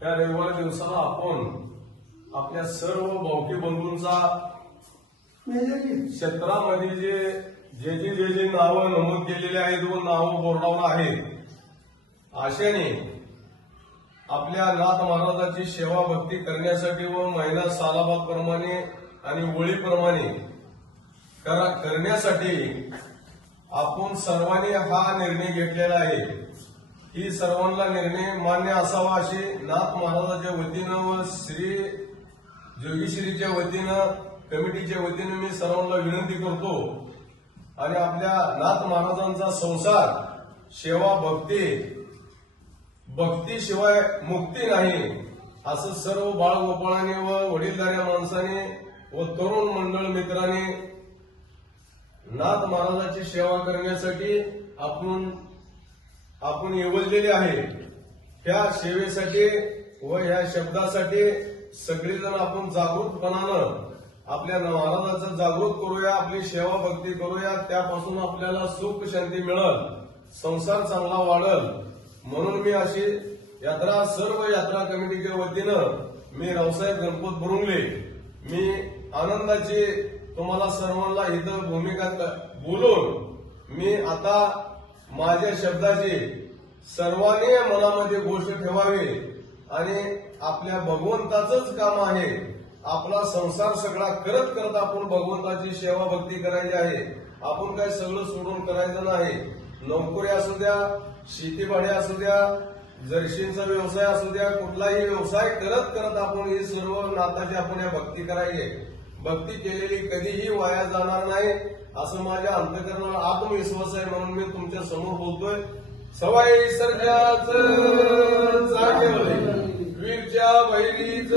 त्या रविवार दिवसाला आपण आपल्या सर्व भावकी बंधूंचा क्षेत्रामध्ये जे नावं नमूद केलेली आहेत व नावं बोर्डावर आहेत, आशेने आपल्या नाथ महाराजाची सेवा भक्ती करण्यासाठी व महिना सालाबादप्रमाणे आणि होळीप्रमाणे करण्यासाठी आपण सर्वांनी हा निर्णय घेतलेला आहे। ही सर्वांना निर्णय मान्य असावा अशी नाथ महाराजाच्या वतीनं व श्री जोगीश्रीच्या वतीनं कमिटीच्या वतीनं मी सर्वांना विनंती करतो। आणि आपल्या नाथ महाराजांचा संसार सेवा भक्तीशिवाय मुक्ती नाही असं सर्व बाळगोपाळांनी व वडीलधाऱ्या माणसाने व तरुण मंडळ मित्रांनी नाथ महाराजाची सेवा करण्यासाठी आपण येवजलेले आहे। ह्या सेवेसाठी व ह्या शब्दासाठी सगळेजण आपण जागृतपणानं आपल्या महाराजाचं जागृत करूया, आपली सेवा भक्ती करूया, त्यापासून आपल्याला सुख शांती मिळेल, संसार चांगला वाढेल। म्हणून मी अशी यात्रा सर्व यात्रा कमिटीच्या वतीनं मी रावसाहेब गणपत बुरुंगले मी आनंदाची तुम्हाला सर्वांना इथं भूमिका बोलून मी आता माझ्या शब्दाची सर्वांनी मनामध्ये गोष्ट ठेवावी आणि आपल्या भगवंताचंच काम आहे। आपला संसार सगळा करत करत आपण भगवंताची सेवा भक्ती करायची आहे। आपण काय सगळं सोडून करायचं नाही। नोकरी असू द्या, शेतीवाडी असू द्या, जर्शींचा व्यवसाय असू द्या, कुठलाही व्यवसाय करत करत आपण ही सर्व नाथाची आपण या भक्ती करायची। भक्ती केलेली कधीही वाया जाणार नाही असं माझ्या अंतःकरणाला आत्मविश्वास आहे। म्हणून मी तुमच्या समोर बोलतोय। सवाई सरक्याच जागेवर वीरच्या बैलीच